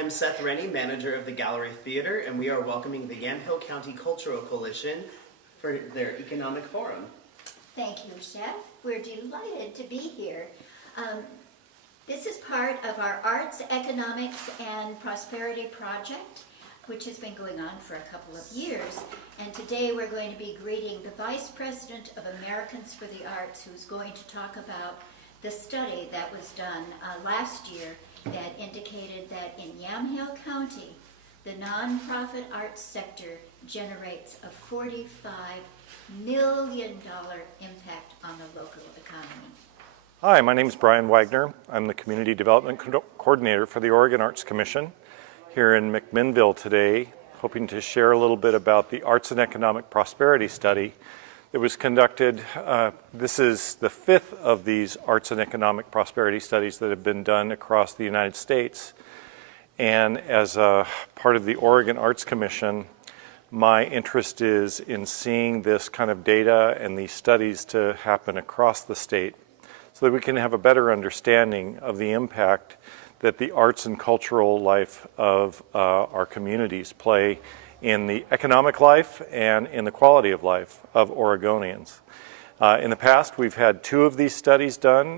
I'm Seth Rennie, manager of the Gallery Theater, and we are welcoming the Yamhill County Cultural Coalition for their economic forum. Thank you, Seth. We're delighted to be here. This is part of our Arts, Economics, and Prosperity Project, which has been going on for a couple of years. And today we're going to be greeting the Vice President of Americans for the Arts, who's going to talk about the study that was done last year that indicated that in Yamhill County, the nonprofit arts sector generates a $45 million impact on the local economy. Hi, my name is Brian Wagner. I'm the Community Development Coordinator for the Oregon Arts Commission here in McMinnville today, hoping to share a little bit about the Arts and Economic Prosperity Study that was conducted. This is the fifth of these Arts and Economic Prosperity Studies that have been done across the United States. And as a part of the Oregon Arts Commission, my interest is in seeing this kind of data and these studies to happen across the state so that we can have a better understanding of the impact that the arts and cultural life of our communities play in the economic life and in the quality of life of Oregonians. In the past, we've had two of these studies done,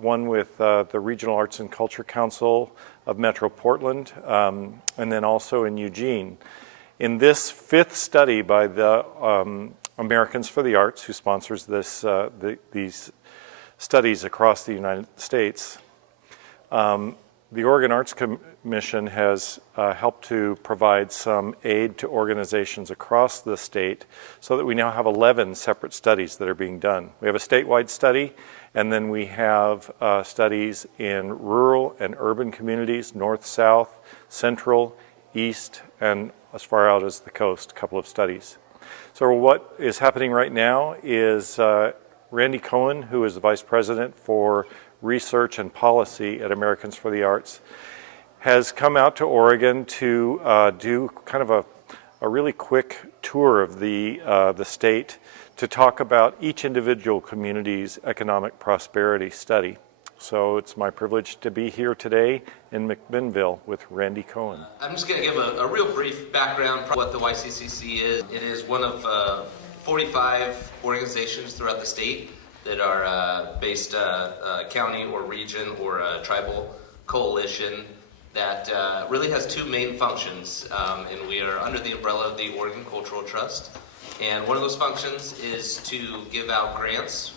one with the Regional Arts and Culture Council of Metro Portland, and then also in Eugene. In this fifth study by the Americans for the Arts, who sponsors these studies across the United States, the Oregon Arts Commission has helped to provide some aid to organizations across the state so that we now have 11 separate studies that are being done. We have a statewide study, and then we have studies in rural and urban communities, north, south, central, east, and as far out as the coast, a couple of studies. So what is happening right now is Randy Cohen, who is the Vice President for Research and Policy at Americans for the Arts, has come out to Oregon to do kind of a really quick tour of the state to talk about each individual community's economic prosperity study. So it's my privilege to be here today in McMinnville with Randy Cohen. I'm just going to give a real brief background on what the YCCC is. It is one of 45 organizations throughout the state that are based county or region or tribal coalition that really has two main functions, and we are under the umbrella of the Oregon Cultural Trust. And one of those functions is to give out grants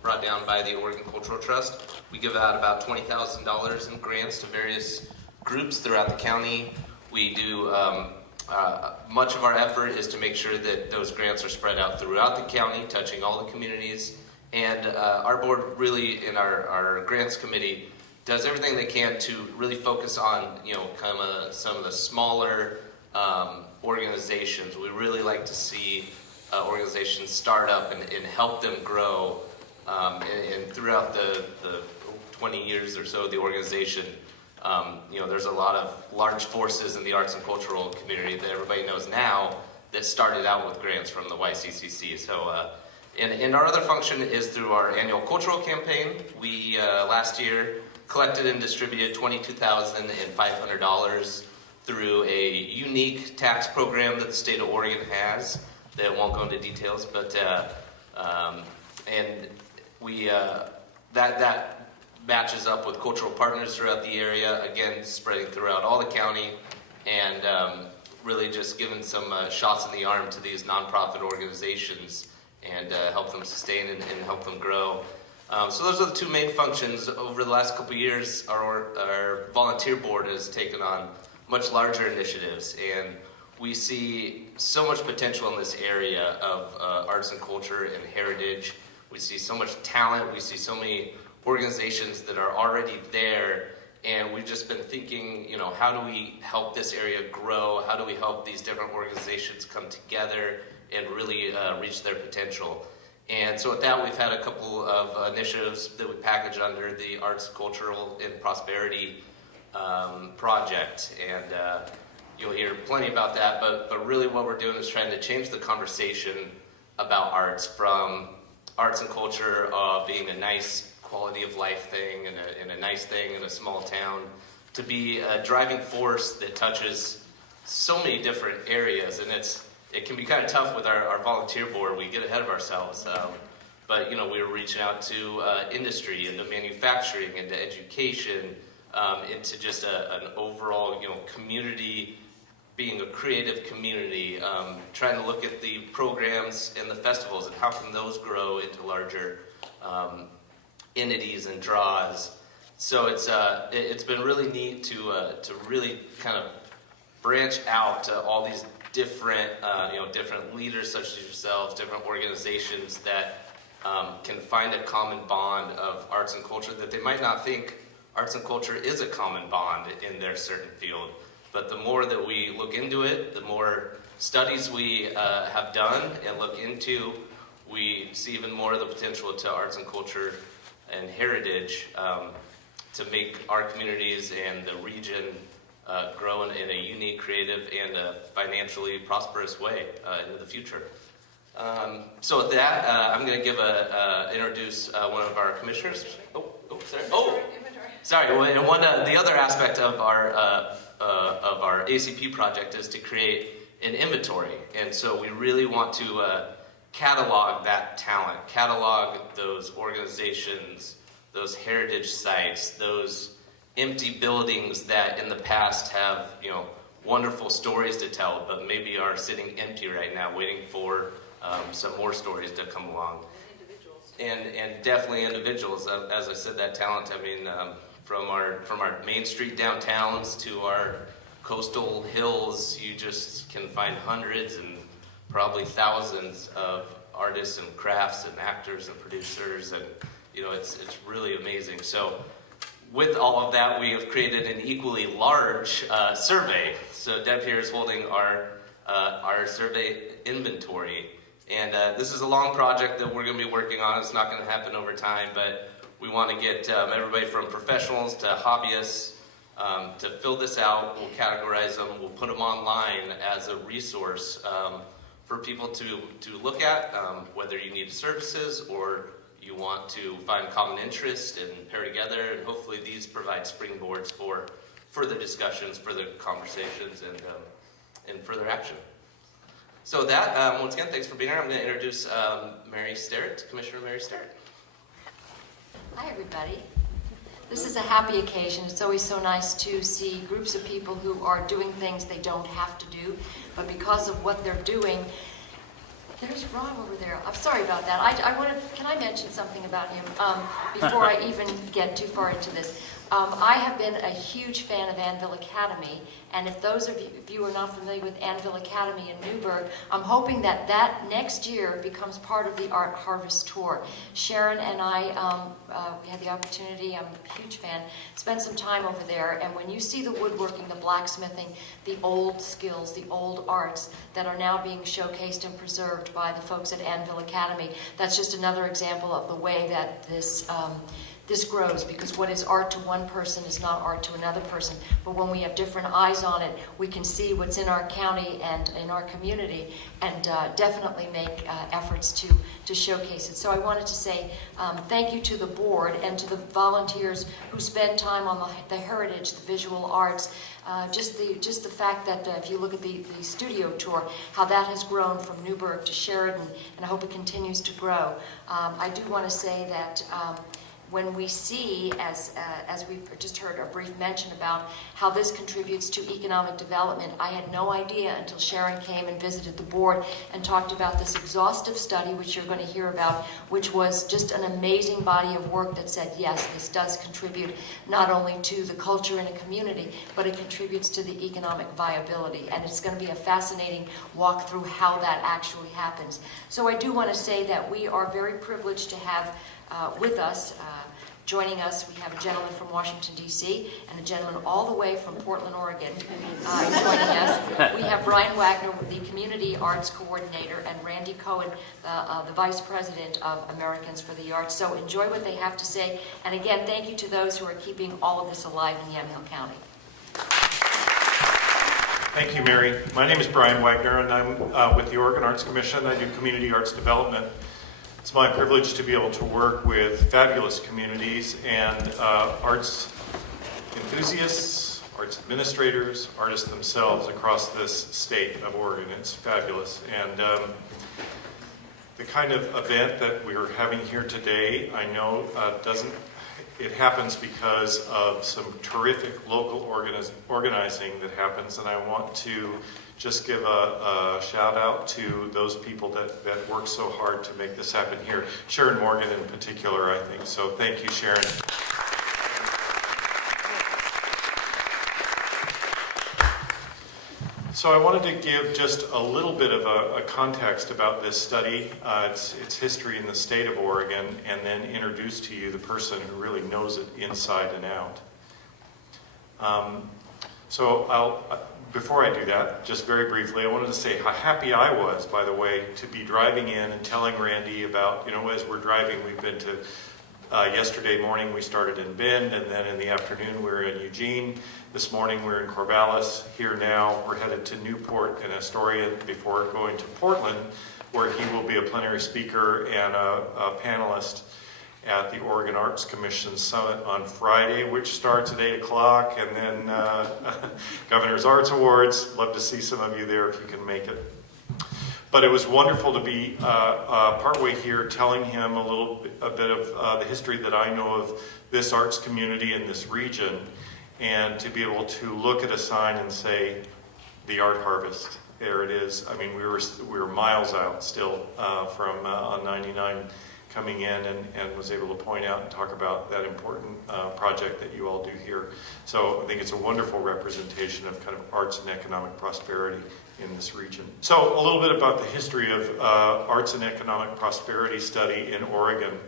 brought down by the Oregon Cultural Trust. We give out about $20,000 in grants to various groups throughout the county. We do much of our effort is to make sure that those grants are spread out throughout the county, touching all the communities. And our board really, in our grants committee, does everything they can to really focus on, kind of some of the smaller organizations. We really like to see organizations start up and help them grow. And throughout the 20 years or so of the organization, there's a lot of large forces in the arts and cultural community that everybody knows now that started out with grants from the YCCC. So. And our other function is through our annual cultural campaign. We, last year, collected and distributed $22,500 through a unique tax program that the state of Oregon has that I won't go into details, but and we that matches up with cultural partners throughout the area, again, spreading throughout all the county, and really just giving some shots in the arm to these nonprofit organizations and help them sustain and help them grow. So those are the two main functions. Over the last couple of years, our volunteer board has taken on much larger initiatives, and we see so much potential in this area of arts and culture and heritage. We see so much talent. We see so many organizations that are already there, and we've just been thinking, how do we help this area grow? How do we help these different organizations come together and really reach their potential? And so with that, we've had a couple of initiatives that we package under the Arts, Cultural, and Prosperity project. And you'll hear plenty about that, but really what we're doing is trying to change the conversation about arts from arts and culture being a nice quality of life thing and a nice thing in a small town to be a driving force that touches so many different areas, and it can be kind of tough with our volunteer board. We get ahead of ourselves, but you know, we were reaching out to industry, into manufacturing, into education, into just an overall, you know, community, being a creative community, trying to look at the programs and the festivals and how can those grow into larger entities and draws. So it's been really neat to really kind of branch out to all these different different leaders such as yourselves, different organizations that can find a common bond of arts and culture that they might not think arts and culture is a common bond in their certain field. But the more that we look into it, the more studies we have done and look into, we see even more of the potential to arts and culture and heritage to make our communities and the region grow in a unique, creative, and financially prosperous way into the future. So with that, I'm going to introduce one of our commissioners. Sorry. And the other aspect of our ACP project is to create an inventory, and so we really want to catalog that talent, catalog those organizations, those heritage sites, those empty buildings that in the past have, you know, wonderful stories to tell, but maybe are sitting empty right now, waiting for some more stories to come along. And definitely individuals. As I said, that talent. I mean, from our main street downtowns to our coastal hills, you just can find hundreds and probably thousands of artists and crafts and actors and producers, and you know, it's really amazing. So with all of that, we have created an equally large survey. So Deb here is holding our survey inventory, and this is a long project that we're going to be working on. It's not going to happen over time, but we want to get everybody from professionals to hobbyists to fill this out. We'll categorize them. We'll put them online as a resource for people to look at, whether you need services or you want to find common interest and pair together, and hopefully these provide springboards for further discussions, further conversations, and further action. So with that, once again, thanks for being here. I'm going to introduce Mary Starrett, Commissioner Mary Starrett. Hi, everybody. This is a happy occasion. It's always so nice to see groups of people who are doing things they don't have to do, but because of what they're doing. There's Rob over there. I'm sorry about that. Can I mention something about him before I even get too far into this? I have been a huge fan of Annville Academy, and if those of you are not familiar with Annville Academy in Newburgh, I'm hoping that next year becomes part of the Art Harvest Tour. Sharon and I, we had the opportunity, I'm a huge fan, spent some time over there, and when you see the woodworking, the blacksmithing, the old skills, the old arts that are now being showcased and preserved by the folks at Annville Academy, that's just another example of the way that this grows, because what is art to one person is not art to another person. But when we have different eyes on it, we can see what's in our county and in our community, and definitely make efforts to showcase it. So I wanted to say thank you to the board and to the volunteers who spend time on the heritage, the visual arts. Just the fact that if you look at the studio tour, how that has grown from Newburgh to Sheridan, and I hope it continues to grow. I do want to say that when we see, as we've just heard a brief mention about how this contributes to economic development, I had no idea until Sharon came and visited the board and talked about this exhaustive study, which you're going to hear about, which was just an amazing body of work that said, yes, this does contribute not only to the culture in a community, but it contributes to the economic viability. And it's going to be a fascinating walk through how that actually happens. So I do want to say that we are very privileged to have with us, joining us, we have a gentleman from Washington, D.C., and a gentleman all the way from Portland, Oregon, joining us. We have Brian Wagner, the Community Arts Coordinator, and Randy Cohen, the Vice President of Americans for the Arts. So enjoy what they have to say. And again, thank you to those who are keeping all of this alive in Yamhill County. Thank you, Mary. My name is Brian Wagner, and I'm with the Oregon Arts Commission. I do community arts development. It's my privilege to be able to work with fabulous communities and arts enthusiasts, arts administrators, artists themselves across this state of Oregon. It's fabulous. And the kind of event that we're having here today, I know it happens because of some terrific local organizing that happens, and I want to just give a shout out to those people that work so hard to make this happen here. Sharon Morgan in particular, I think. So thank you, Sharon. So I wanted to give just a little bit of a context about this study, its history in the state of Oregon, and then introduce to you the person who really knows it inside and out. Before I do that, just very briefly, I wanted to say how happy I was, by the way, to be driving in and telling Randy about, as we're driving, we've been to, yesterday morning we started in Bend, and then in the afternoon we were in Eugene. This morning we're in Corvallis. Here now we're headed to Newport and Astoria before going to Portland, where he will be a plenary speaker and a panelist at the Oregon Arts Commission Summit on Friday, which starts at 8 o'clock, and then Governor's Arts Awards. Love to see some of you there if you can make it. But it was wonderful to be partway here telling him a bit of the history that I know of this arts community in this region, and to be able to look at a sign and say, the Art Harvest. There it is. I mean, we were miles out still from on 99 coming in, and was able to point out and talk about that important project that you all do here. So I think it's a wonderful representation of kind of arts and economic prosperity in this region. So a little bit about the history of arts and economic prosperity study in Oregon.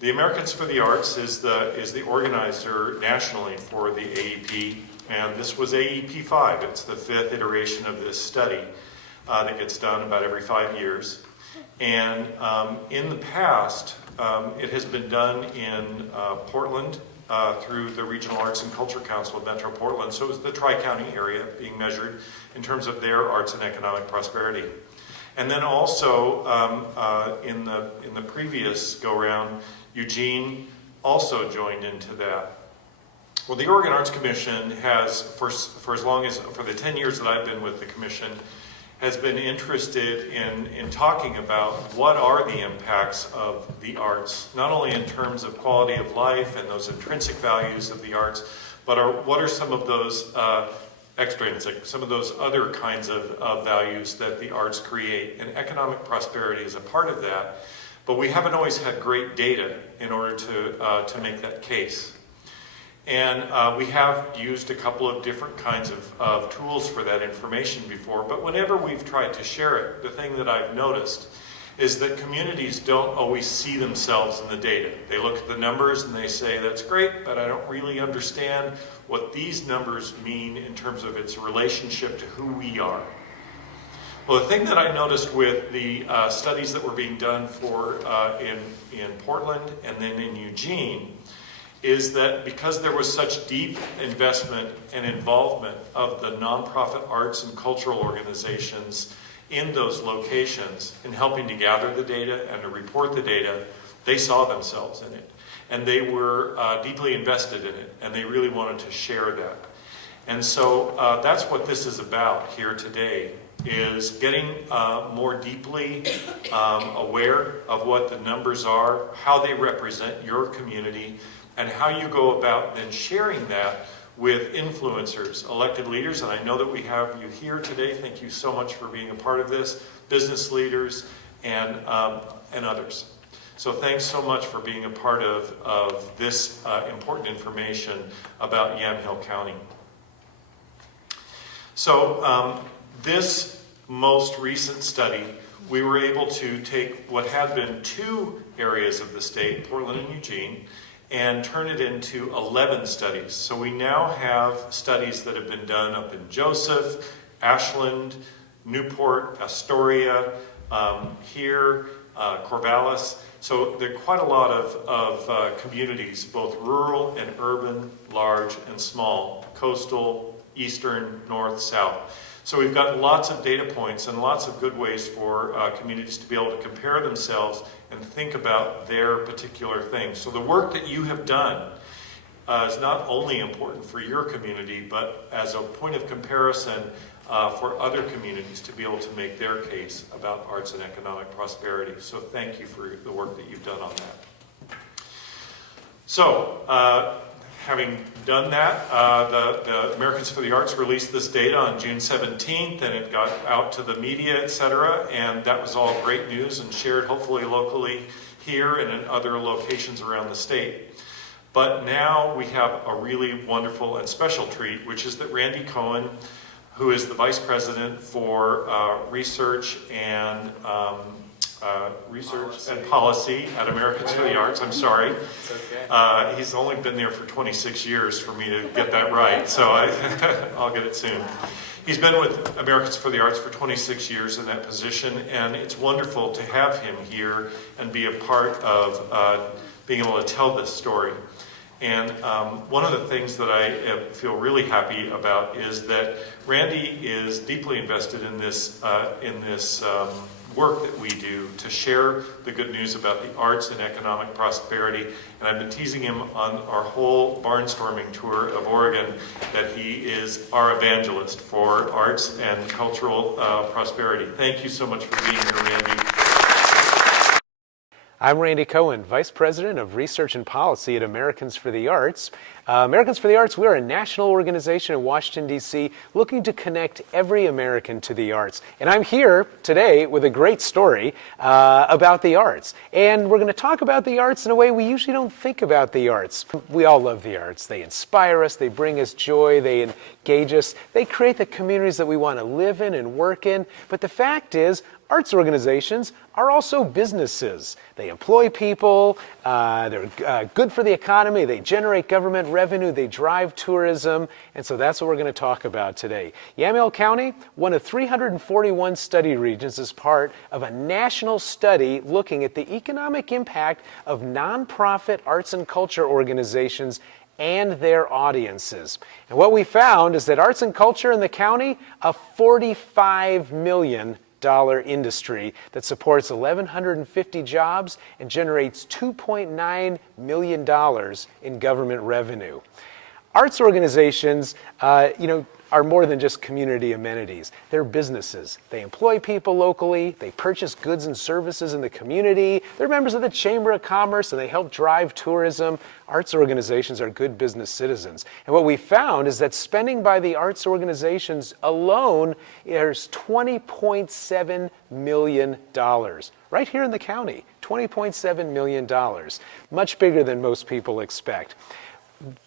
The Americans for the Arts is the organizer nationally for the AEP, and this was AEP 5. It's the 5th iteration of this study that gets done about every 5 years. And in the past, it has been done in Portland through the Regional Arts and Culture Council of Metro Portland. So it was the Tri-County area being measured in terms of their arts and economic prosperity. And then also in the previous go-round, Eugene also joined into that. Well, the Oregon Arts Commission has, for the 10 years that I've been with the commission, has been interested in talking about what are the impacts of the arts, not only in terms of quality of life and those intrinsic values of the arts, but what are some of those extrinsic, some of those other kinds of values that the arts create, and economic prosperity is a part of that. But we haven't always had great data in order to make that case. And we have used a couple of different kinds of tools for that information before, but whenever we've tried to share it, the thing that I've noticed is that communities don't always see themselves in the data. They look at the numbers and they say, that's great, but I don't really understand what these numbers mean in terms of its relationship to who we are. Well, the thing that I noticed with the studies that were being done in Portland and then in Eugene is that because there was such deep investment and involvement of the nonprofit arts and cultural organizations in those locations in helping to gather the data and to report the data, they saw themselves in it. And they were deeply invested in it, and they really wanted to share that. And so that's what this is about here today, is getting more deeply aware of what the numbers are, how they represent your community, and how you go about then sharing that with influencers, elected leaders, and I know that we have you here today. Thank you so much for being a part of this, business leaders and others. So thanks so much for being a part of this important information about Yamhill County. So this most recent study, we were able to take what had been 2 areas of the state, Portland and Eugene, and turn it into 11 studies. So we now have studies that have been done up in Joseph, Ashland, Newport, Astoria, here, Corvallis. So there are quite a lot of communities, both rural and urban, large and small, coastal, eastern, north, south. So we've got lots of data points and lots of good ways for communities to be able to compare themselves and think about their particular things. So the work that you have done is not only important for your community, but as a point of comparison for other communities to be able to make their case about arts and economic prosperity. So thank you for the work that you've done on that. So, having done that, the Americans for the Arts released this data on June 17th, and it got out to the media, etc., and that was all great news and shared hopefully locally here and in other locations around the state. But now we have a really wonderful and special treat, which is that Randy Cohen, who is the Vice President for Research and Policy at Americans for the Arts. I'm sorry. It's okay. He's only been there for 26 years for me to get that right, so I'll get it soon. He's been with Americans for the Arts for 26 years in that position, and it's wonderful to have him here and be a part of being able to tell this story. And one of the things that I feel really happy about is that Randy is deeply invested in this work that we do to share the good news about the arts and economic prosperity. And I've been teasing him on our whole barnstorming tour of Oregon that he is our evangelist for arts and cultural prosperity. Thank you so much for being here, Randy. I'm Randy Cohen, Vice President of Research and Policy at Americans for the Arts. Americans for the Arts, we're a national organization in Washington, D.C., looking to connect every American to the arts. And I'm here today with a great story about the arts. And we're going to talk about the arts in a way we usually don't think about the arts. We all love the arts. They inspire us, they bring us joy, they engage us, they create the communities that we want to live in and work in. But the fact is, arts organizations are also businesses. They employ people, they're good for the economy, they generate government revenue, they drive tourism, and so that's what we're going to talk about today. Yamhill County, one of 341 study regions, is part of a national study looking at the economic impact of nonprofit arts and culture organizations and their audiences. And what we found is that arts and culture in the county, a $45 million industry that supports 1,150 jobs and generates $2.9 million in government revenue. Arts organizations, are more than just community amenities. They're businesses. They employ people locally, they purchase goods and services in the community, they're members of the Chamber of Commerce, and they help drive tourism. Arts organizations are good business citizens. And what we found is that spending by the arts organizations alone is $20.7 million. Right here in the county, $20.7 million. Much bigger than most people expect.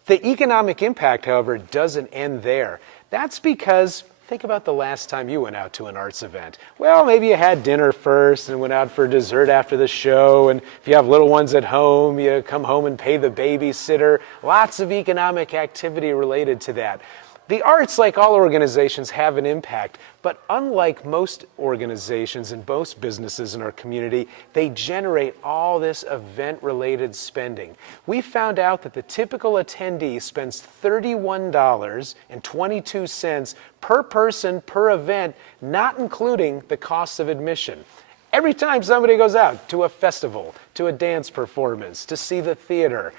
The economic impact, however, doesn't end there. That's because, think about the last time you went out to an arts event. Well, maybe you had dinner first and went out for dessert after the show, and if you have little ones at home, you come home and pay the babysitter. Lots of economic activity related to that. The arts, like all organizations, have an impact, but unlike most organizations and most businesses in our community, they generate all this event-related spending. We found out that the typical attendee spends $31.22 per person per event, not including the cost of admission. Every time somebody goes out to a festival, to a dance performance, to see the theater,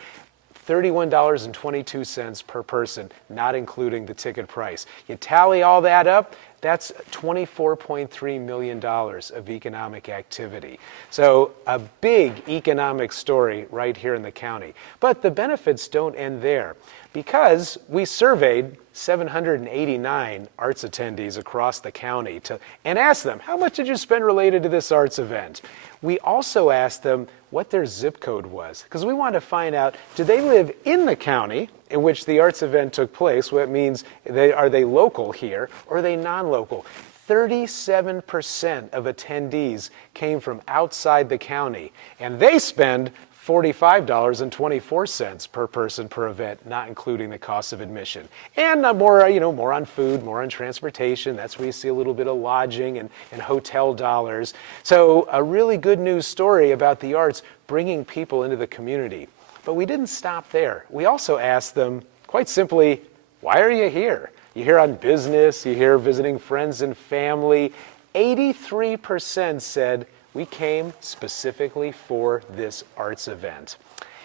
$31.22 per person, not including the ticket price. You tally all that up, that's $24.3 million of economic activity. So a big economic story right here in the county. But the benefits don't end there, because we surveyed 789 arts attendees across the county and asked them, how much did you spend related to this arts event? We also asked them what their zip code was, because we wanted to find out, do they live in the county in which the arts event took place? What means, are they local here, or are they non-local? 37% of attendees came from outside the county, and they spend $45.24 per person per event, not including the cost of admission. And more on food, more on transportation. That's where you see a little bit of lodging and hotel dollars. So a really good news story about the arts bringing people into the community. But we didn't stop there. We also asked them, quite simply, why are you here? You're here on business, you're here visiting friends and family. 83% said, we came specifically for this arts event.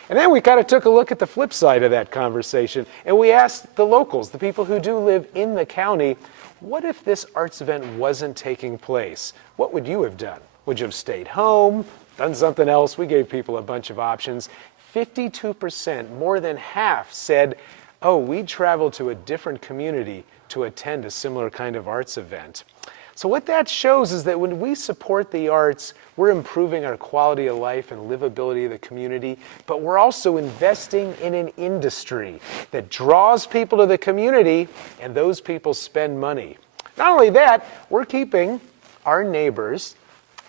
And then we kind of took a look at the flip side of that conversation, and we asked the locals, the people who do live in the county, what if this arts event wasn't taking place? What would you have done? Would you have stayed home, done something else? We gave people a bunch of options. 52%, more than half, said, oh, we'd travel to a different community to attend a similar kind of arts event. So what that shows is that when we support the arts, we're improving our quality of life and livability of the community, but we're also investing in an industry that draws people to the community, and those people spend money. Not only that, we're keeping our neighbors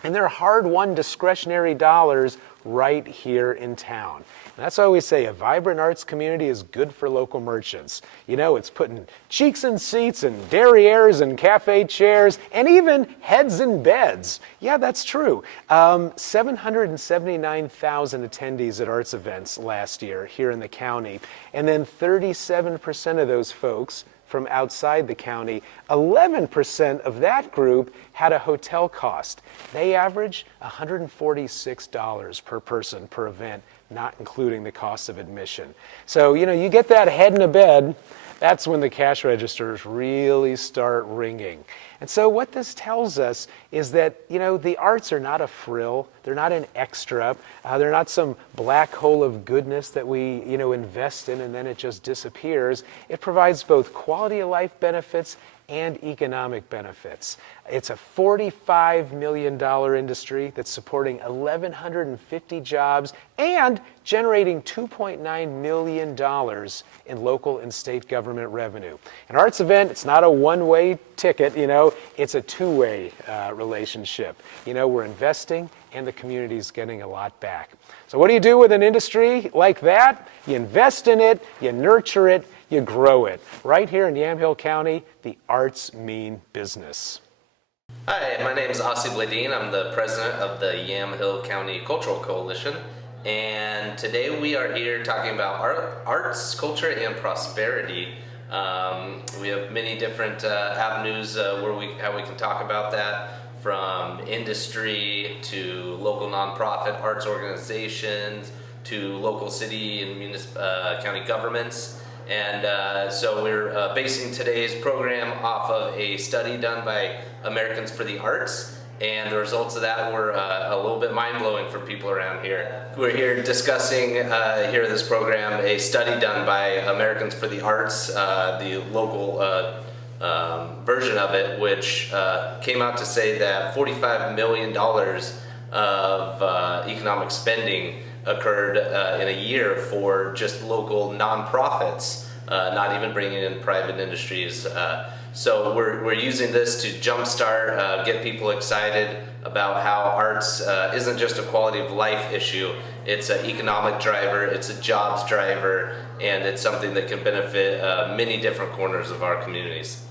and their hard-won discretionary dollars right here in town. And that's why we say a vibrant arts community is good for local merchants. You know, it's putting cheeks in seats and derrieres and cafe chairs and even heads in beds. Yeah, that's true. 779,000 attendees at arts events last year here in the county. And then 37% of those folks from outside the county, 11% of that group had a hotel cost. They average $146 per person per event, not including the cost of admission. So, you know, you get that head in a bed, that's when the cash registers really start ringing. And so what this tells us is that, you know, the arts are not a frill, they're not an extra, they're not some black hole of goodness that we, you know, invest in and then it just disappears. It provides both quality of life benefits and economic benefits. It's a $45 million industry that's supporting 1,150 jobs and generating $2.9 million in local and state government revenue. An arts event, it's not a one-way ticket, you know, it's a two-way relationship. You know, we're investing and the community's getting a lot back. So what do you do with an industry like that? You invest in it, you nurture it, you grow it. Right here in Yamhill County, the arts mean business. Hi, my name is Asi Bladine. I'm the president of the Yamhill County Cultural Coalition. And today we are here talking about arts, culture, and prosperity. We have many different avenues how we can talk about that, from industry to local nonprofit arts organizations to local city and county governments. And so we're basing today's program off of a study done by Americans for the Arts, and the results of that were a little bit mind-blowing for people around here. We're here discussing here in this program a study done by Americans for the Arts, the local version of it, which came out to say that $45 million of economic spending occurred in a year for just local nonprofits, not even bringing in private industries. So we're using this to jumpstart, get people excited about how arts isn't just a quality of life issue, it's an economic driver, it's a jobs driver, and it's something that can benefit many different corners of our communities.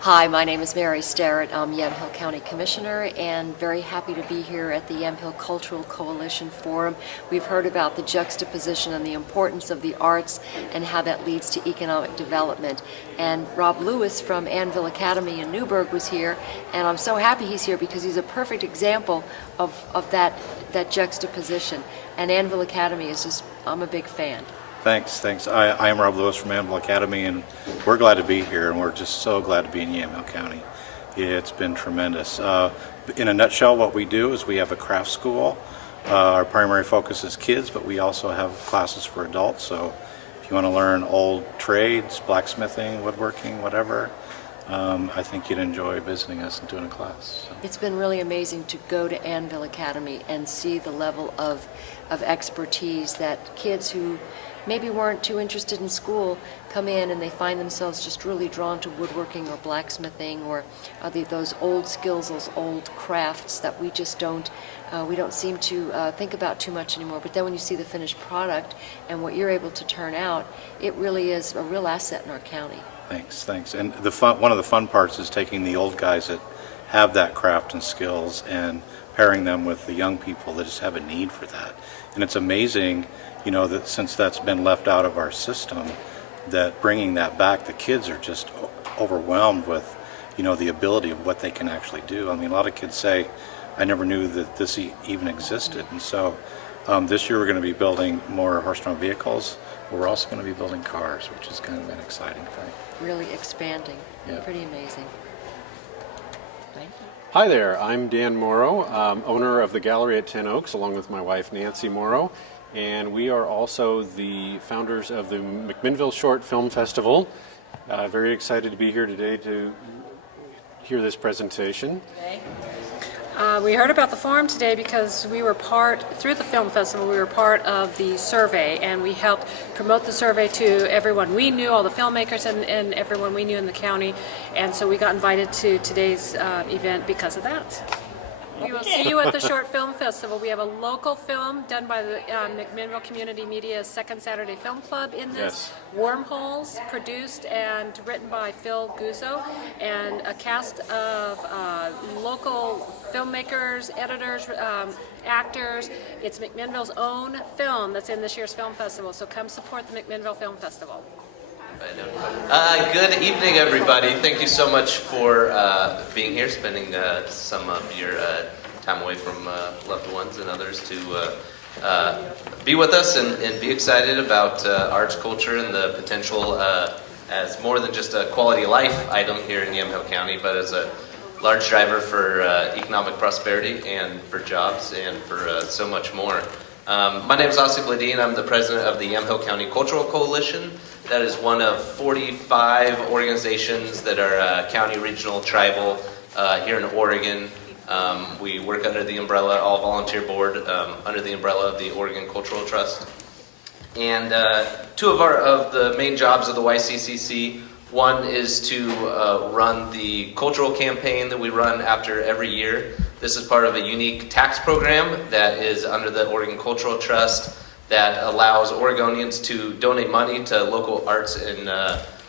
Hi, my name is Mary Starrett. I'm Yamhill County Commissioner and very happy to be here at the Yamhill Cultural Coalition Forum. We've heard about the juxtaposition and the importance of the arts and how that leads to economic development. And Rob Lewis from Annville Academy in Newburgh was here, and I'm so happy he's here because he's a perfect example of that juxtaposition. And Annville Academy is just, I'm a big fan. Thanks. I am Rob Lewis from Annville Academy, and we're glad to be here, and we're just so glad to be in Yamhill County. It's been tremendous. In a nutshell, what we do is we have a craft school. Our primary focus is kids, but we also have classes for adults. So if you want to learn old trades, blacksmithing, woodworking, whatever, I think you'd enjoy visiting us and doing a class. So. It's been really amazing to go to Annville Academy and see the level of expertise that kids who maybe weren't too interested in school come in and they find themselves just really drawn to woodworking or blacksmithing or those old skills, those old crafts that we just don't seem to think about too much anymore. But then when you see the finished product and what you're able to turn out, it really is a real asset in our county. Thanks. And one of the fun parts is taking the old guys that have that craft and skills and pairing them with the young people that just have a need for that. And it's amazing, you know, that since that's been left out of our system, that bringing that back, the kids are just overwhelmed with, you know, the ability of what they can actually do. I mean, a lot of kids say, I never knew that this even existed. And so This year we're going to be building more horse-drawn vehicles. We're also going to be building cars, which is kind of an exciting thing. Really expanding. Yeah. Pretty amazing. Thank you. Hi there, I'm Dan Morrow, owner of the gallery at Ten Oaks, along with my wife Nancy Morrow, and we are also the founders of the McMinnville Short Film Festival. Very excited to be here today to hear this presentation. We heard about the forum today because we were through the film festival, we were part of the survey, and we helped promote the survey to everyone we knew, all the filmmakers and everyone we knew in the county, and so we got invited to today's event because of that. We will see you at the Short Film Festival. We have a local film done by the McMinnville Community Media's Second Saturday Film Club in this. Yes. Wormholes, produced and written by Phil Guzzo, and a cast of local filmmakers, editors, actors. It's McMinnville's own film that's in this year's film festival, so come support the McMinnville Film Festival. Good evening, everybody. Thank you so much for being here, spending some of your time away from loved ones and others to be with us and be excited about arts, culture, and the potential as more than just a quality of life item here in Yamhill County, but as a large driver for economic prosperity and for jobs and for so much more. My name is Asif Ladin. I'm the president of the Yamhill County Cultural Coalition. That is one of 45 organizations that are county, regional, tribal here in Oregon. We work under the umbrella, all volunteer board, under the umbrella of the Oregon Cultural Trust. And two of the main jobs of the YCCC, one is to run the cultural campaign that we run after every year. This is part of a unique tax program that is under the Oregon Cultural Trust that allows Oregonians to donate money to local arts and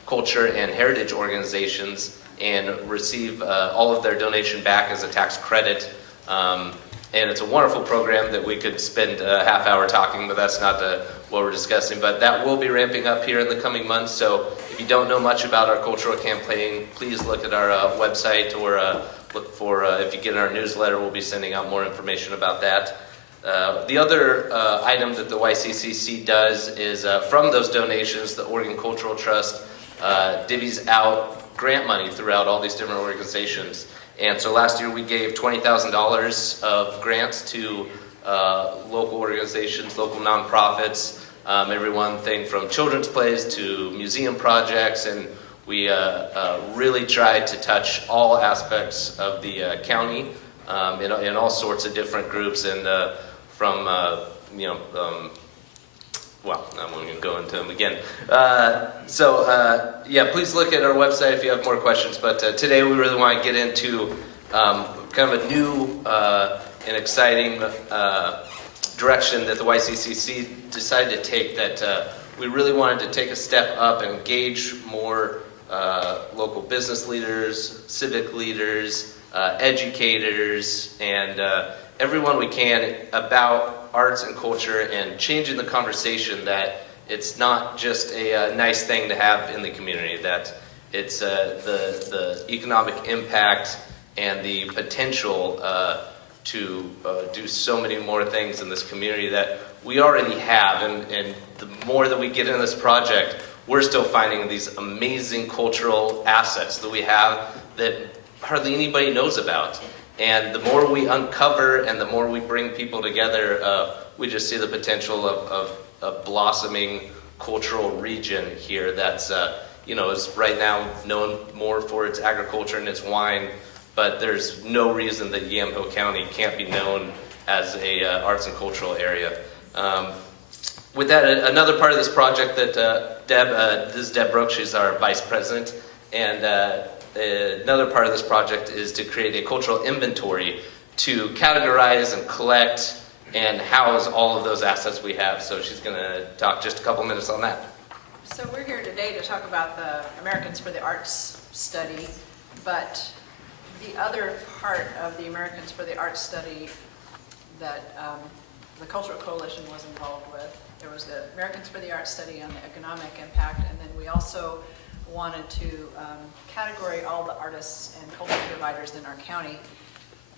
culture and heritage organizations and receive all of their donation back as a tax credit. And it's a wonderful program that we could spend a half hour talking, but that's not what we're discussing. But that will be ramping up here in the coming months. So if you don't know much about our cultural campaign, please look at our website or look for, if you get our newsletter, we'll be sending out more information about that. The other item that the YCCC does is from those donations, the Oregon Cultural Trust divvies out grant money throughout all these different organizations. And so last year we gave $20,000 of grants to local organizations, local nonprofits, everything from children's plays to museum projects, and we really tried to touch all aspects of the county in all sorts of different groups, and from well, I'm going to go into them again. Yeah, please look at our website if you have more questions. But today we really want to get into kind of a new and exciting direction that the YCCC decided to take, that we really wanted to take a step up and engage more local business leaders, civic leaders, educators, and everyone we can about arts and culture, and changing the conversation that it's not just a nice thing to have in the community, that it's the economic impact and the potential to do so many more things in this community that we already have. And the more that we get in this project, we're still finding these amazing cultural assets that we have that hardly anybody knows about. And the more we uncover and the more we bring people together, we just see the potential of a blossoming cultural region here that's, is right now known more for its agriculture and its wine, but there's no reason that Yamhill County can't be known as a arts and cultural area. With that, another part of this project that this is Deb Brooks, she's our vice president, and another part of this project is to create a cultural inventory to categorize and collect and house all of those assets we have. So she's going to talk just a couple minutes on that. So we're here today to talk about the Americans for the Arts study, but the other part of the Americans for the Arts study that the Cultural Coalition was involved with, there was the Americans for the Arts study on the economic impact, and then we also wanted to categorize all the artists and cultural providers in our county.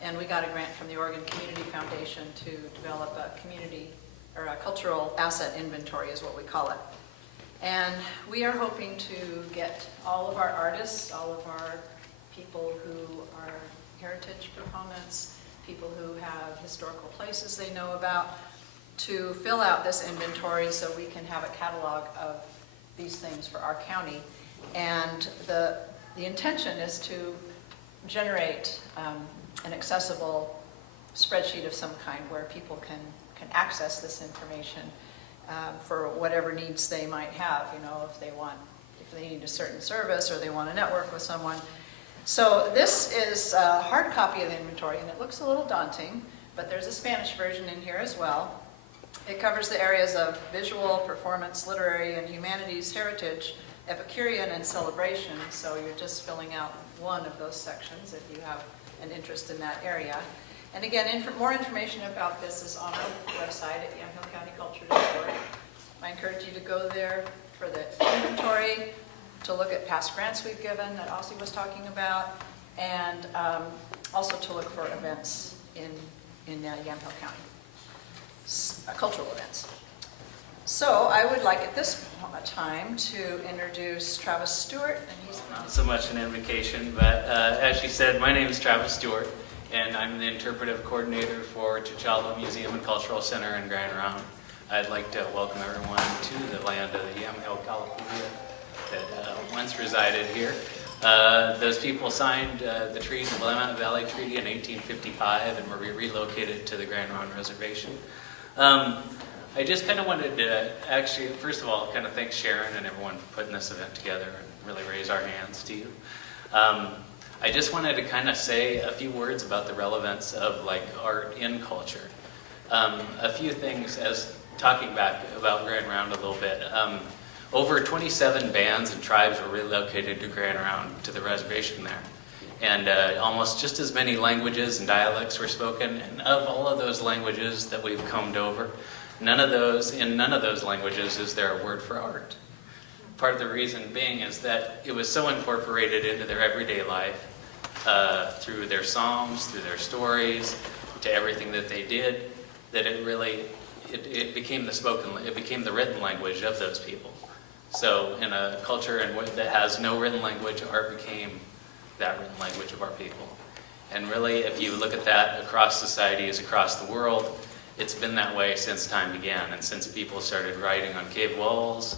And we got a grant from the Oregon Community Foundation to develop a community or a cultural asset inventory is what we call it. And we are hoping to get all of our artists, all of our people who are heritage proponents, people who have historical places they know about, to fill out this inventory so we can have a catalog of these things for our county. And the intention is to generate an accessible spreadsheet of some kind where people can access this information for whatever needs they might have, you know, if they need a certain service or they want to network with someone. So this is a hard copy of the inventory, and it looks a little daunting, but there's a Spanish version in here as well. It covers the areas of visual, performance, literary, and humanities, heritage, Epicurean, and celebration. So you're just filling out one of those sections if you have an interest in that area. And again, more information about this is on our website at yamhillcountyculture.org. I encourage you to go there for the inventory, to look at past grants we've given that Ossie was talking about, and also to look for events in Yamhill County, cultural events. So I would like at this time to introduce Travis Stewart, and he's not so much an invocation, but as she said, my name is Travis Stewart, and I'm the interpretive coordinator for T'Challa Museum and Cultural Center in Grand Round. I'd like to welcome everyone to the land of the Yamhill, California, that once resided here. Those people signed the treaty, the Willamette Valley Treaty, in 1855, and were relocated to the Grand Round Reservation. I just kind of wanted to actually, first of all, kind of thank Sharon and everyone for putting this event together and really raise our hands to you. I just wanted to kind of say a few words about the relevance of like art in culture. A few things as talking back about Grand Round a little bit. Over 27 bands and tribes were relocated to Grand Round, to the reservation there. And almost just as many languages and dialects were spoken. And of all of those languages that we've combed over, in none of those languages is there a word for art. Part of the reason being is that it was so incorporated into their everyday life, through their songs, through their stories, to everything that they did, that it really, it became the written language of those people. So in a culture that has no written language, art became that written language of our people. And really, if you look at that across societies, across the world, it's been that way since time began. And since people started writing on cave walls,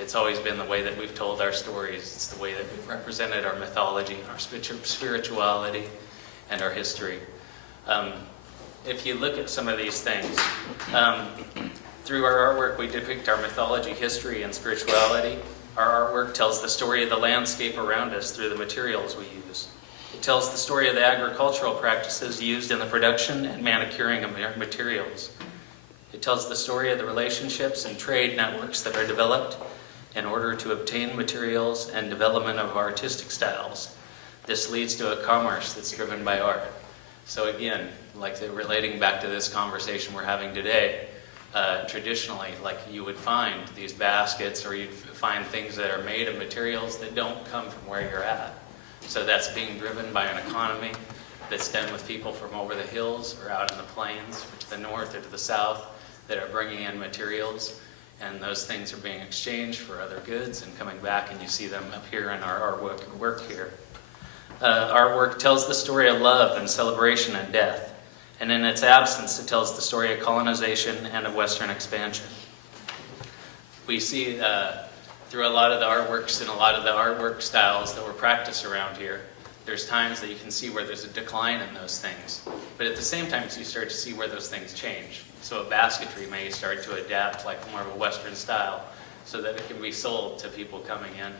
it's always been the way that we've told our stories. It's the way that we've represented our mythology, our spirituality, and our history. If you look at some of these things, through our artwork, we depict our mythology, history, and spirituality. Our artwork tells the story of the landscape around us through the materials we use. It tells the story of the agricultural practices used in the production and manicuring of materials. It tells the story of the relationships and trade networks that are developed in order to obtain materials and development of artistic styles. This leads to a commerce that's driven by art. So again, relating back to this conversation we're having today, traditionally, like you would find these baskets, or you'd find things that are made of materials that don't come from where you're at. So that's being driven by an economy that's done with people from over the hills or out in the plains, or to the north or to the south, that are bringing in materials, and those things are being exchanged for other goods and coming back, and you see them appear in our artwork here. Our work tells the story of love and celebration and death. And in its absence, it tells the story of colonization and of Western expansion. We see through a lot of the artworks and a lot of the artwork styles that were practiced around here, there's times that you can see where there's a decline in those things. But at the same time, you start to see where those things change. So a basketry may start to adapt like more of a Western style so that it can be sold to people coming in,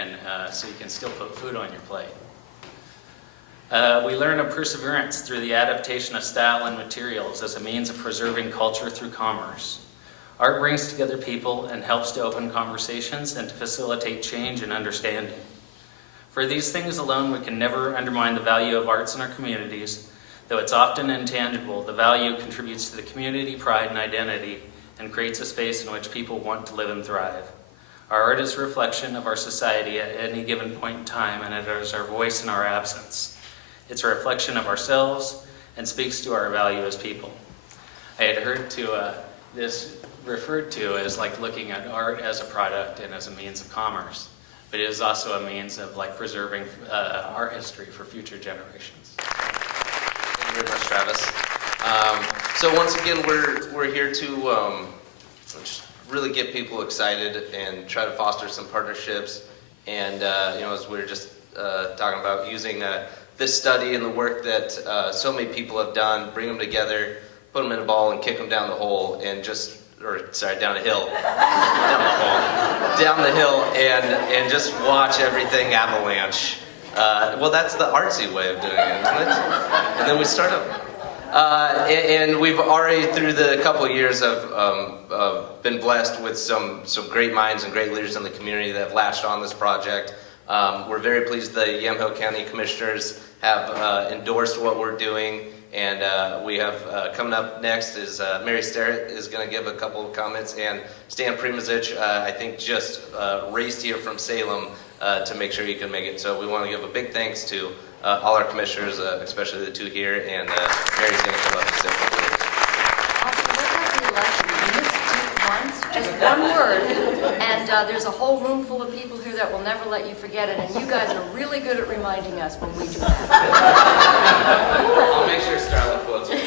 and so you can still put food on your plate. We learn of perseverance through the adaptation of style and materials as a means of preserving culture through commerce. Art brings together people and helps to open conversations and to facilitate change and understanding. For these things alone, we can never undermine the value of arts in our communities. Though it's often intangible, the value contributes to the community pride and identity and creates a space in which people want to live and thrive. Our art is a reflection of our society at any given point in time, and it is our voice in our absence. It's a reflection of ourselves and speaks to our value as people. I had heard to this referred to as like looking at art as a product and as a means of commerce, but it is also a means of like preserving our history for future generations. Thank you very much, Travis. So once again, we're here to just really get people excited and try to foster some partnerships. And as we were just talking about, using this study and the work that so many people have done, bring them together, put them in a ball and kick them down the hole, and down a hill, down the hill, and just watch everything avalanche. Well, that's the artsy way of doing it, isn't it? And then we start up. And we've already, through the couple of years, have been blessed with some great minds and great leaders in the community that have latched on this project. We're very pleased the Yamhill County Commissioners have endorsed what we're doing, and we have coming up next is Mary Starrett is going to give a couple of comments, and Stan Primozic, I think, just raced here from Salem to make sure he can make it. So we want to give a big thanks to all our commissioners, especially the two here, and Mary's going to come up and say a couple of words. Just one word, and there's a whole room full of people here that will never let you forget it, and you guys are really good at reminding us when we do that. I'll make sure Starrett quotes me.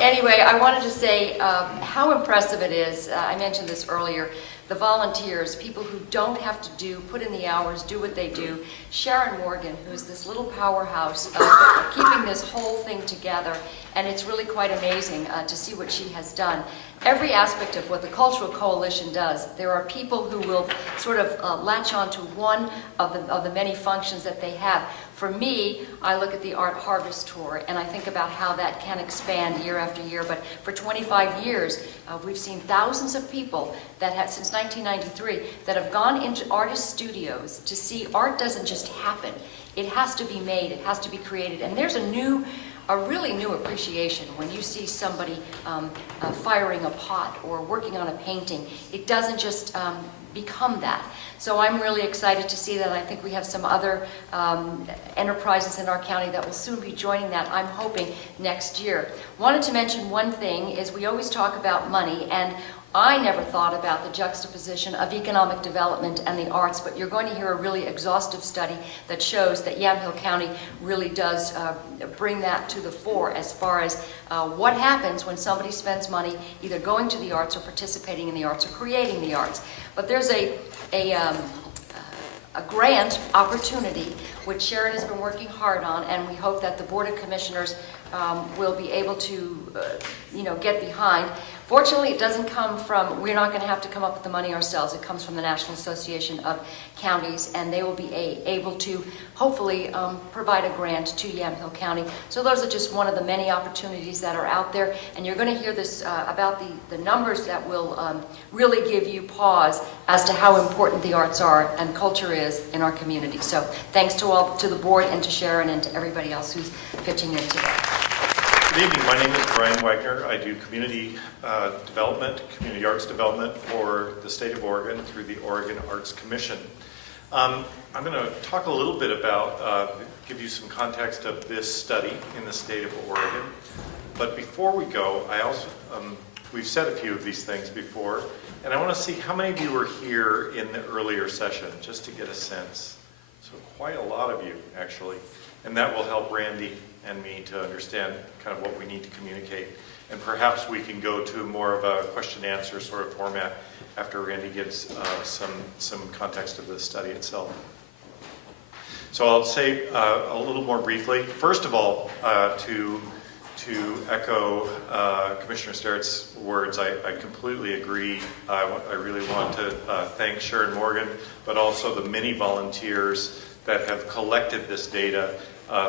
Anyway, I wanted to say how impressive it is. I mentioned this earlier. The volunteers, people who don't have to put in the hours, do what they do. Sharon Morgan, who's this little powerhouse of keeping this whole thing together, and it's really quite amazing to see what she has done. Every aspect of what the Cultural Coalition does, there are people who will sort of latch on to one of the many functions that they have. For me, I look at the Art Harvest Tour, and I think about how that can expand year after year. But for 25 years, we've seen thousands of people that have, since 1993, that have gone into artist studios to see art doesn't just happen. It has to be made, it has to be created. And there's a really new appreciation when you see somebody firing a pot or working on a painting. It doesn't just become that. So I'm really excited to see that. I think we have some other enterprises in our county that will soon be joining that, I'm hoping, next year. Wanted to mention one thing is we always talk about money, and I never thought about the juxtaposition of economic development and the arts, but you're going to hear a really exhaustive study that shows that Yamhill County really does bring that to the fore as far as what happens when somebody spends money either going to the arts or participating in the arts or creating the arts. But there's a grant opportunity which Sharon has been working hard on, and we hope that the Board of Commissioners will be able to get behind. Fortunately, it doesn't come from, we're not going to have to come up with the money ourselves. It comes from the National Association of Counties, and they will be able to hopefully provide a grant to Yamhill County. So those are just one of the many opportunities that are out there, and you're going to hear this about the numbers that will really give you pause as to how important the arts are and culture is in our community. So thanks to the board and to Sharon and to everybody else who's pitching in today. Good evening. My name is Brian Wagner. I do community development, community arts development for the state of Oregon through the Oregon Arts Commission. I'm going to talk a little bit about, give you some context of this study in the state of Oregon. But before we go, I also, we've said a few of these things before, and I want to see how many of you were here in the earlier session, just to get a sense. So quite a lot of you, actually. And that will help Randy and me to understand kind of what we need to communicate. And perhaps we can go to more of a question-answer sort of format after Randy gives some context of the study itself. So I'll say a little more briefly. First of all, to echo Commissioner Starrett's words, I completely agree. I really want to thank Sharon Morgan, but also the many volunteers that have collected this data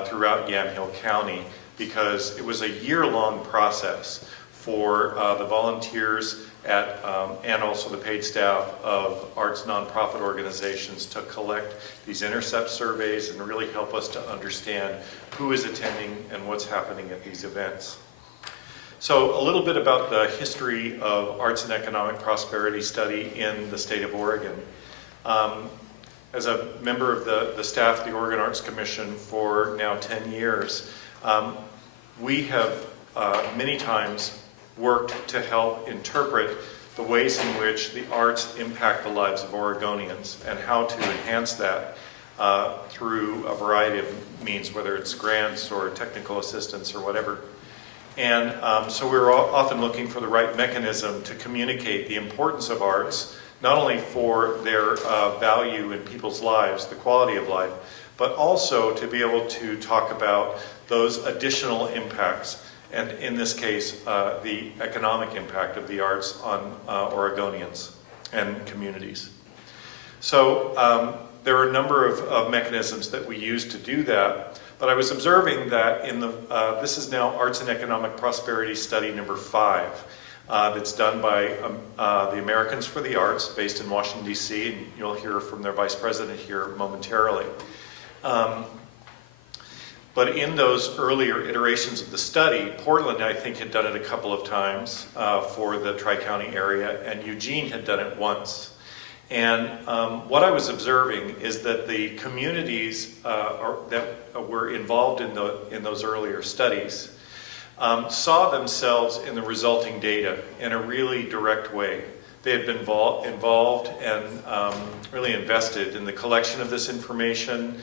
throughout Yamhill County, because it was a year-long process for the volunteers and also the paid staff of arts nonprofit organizations to collect these intercept surveys and really help us to understand who is attending and what's happening at these events. So a little bit about the history of arts and economic prosperity study in the state of Oregon. As a member of the staff of the Oregon Arts Commission for now 10 years, we have many times worked to help interpret the ways in which the arts impact the lives of Oregonians and how to enhance that through a variety of means, whether it's grants or technical assistance or whatever. And so we were often looking for the right mechanism to communicate the importance of arts, not only for their value in people's lives, the quality of life, but also to be able to talk about those additional impacts, and in this case, the economic impact of the arts on Oregonians and communities. So there are a number of mechanisms that we use to do that, but I was observing that in the, this is now Arts and Economic Prosperity Study number 5. That's done by the Americans for the Arts, based in Washington, D.C., and you'll hear from their vice president here momentarily. But in those earlier iterations of the study, Portland, I think, had done it a couple of times for the Tri-County area, and Eugene had done it once. And what I was observing is that the communities that were involved in those earlier studies saw themselves in the resulting data in a really direct way. They had been involved and really invested in the collection of this information,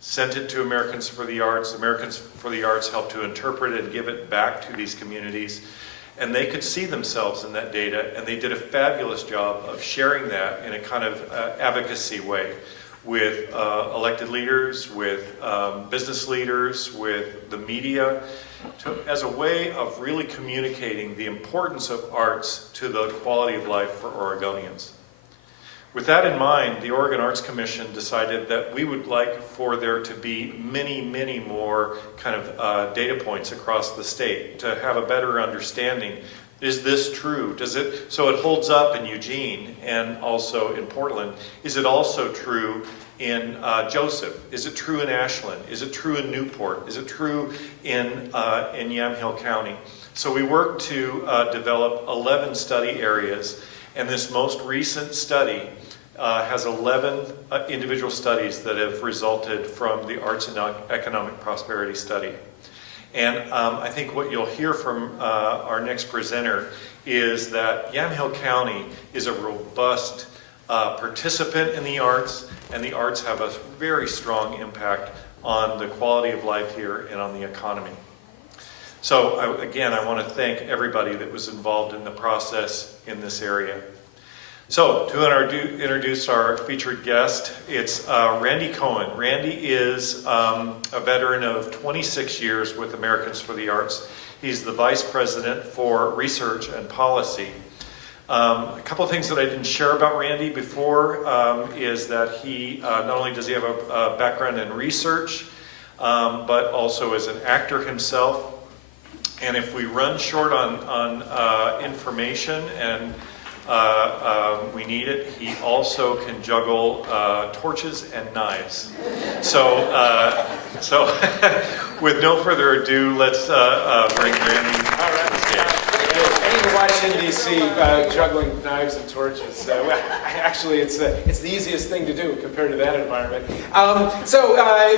sent it to Americans for the Arts. Americans for the Arts helped to interpret it and give it back to these communities. And they could see themselves in that data, and they did a fabulous job of sharing that in a kind of advocacy way with elected leaders, with business leaders, with the media, as a way of really communicating the importance of arts to the quality of life for Oregonians. With that in mind, the Oregon Arts Commission decided that we would like for there to be many, many more kind of data points across the state to have a better understanding. Is this true? Does it, so it holds up in Eugene and also in Portland. Is it also true in Joseph? Is it true in Ashland? Is it true in Newport? Is it true in Yamhill County? So we worked to develop 11 study areas, and this most recent study has 11 individual studies that have resulted from the Arts and Economic Prosperity Study. And I think what you'll hear from our next presenter is that Yamhill County is a robust participant in the arts, and the arts have a very strong impact on the quality of life here and on the economy. So again, I want to thank everybody that was involved in the process in this area. So to introduce our featured guest, it's Randy Cohen. Randy is a veteran of 26 years with Americans for the Arts. He's the Vice President for Research and Policy. A couple of things that I didn't share about Randy before is that he, not only does he have a background in research, but also as an actor himself. And if we run short on information and we need it, he also can juggle torches and knives. So with no further ado, let's bring Randy to the stage. In Washington, D.C., juggling knives and torches. Actually, it's the easiest thing to do compared to that environment.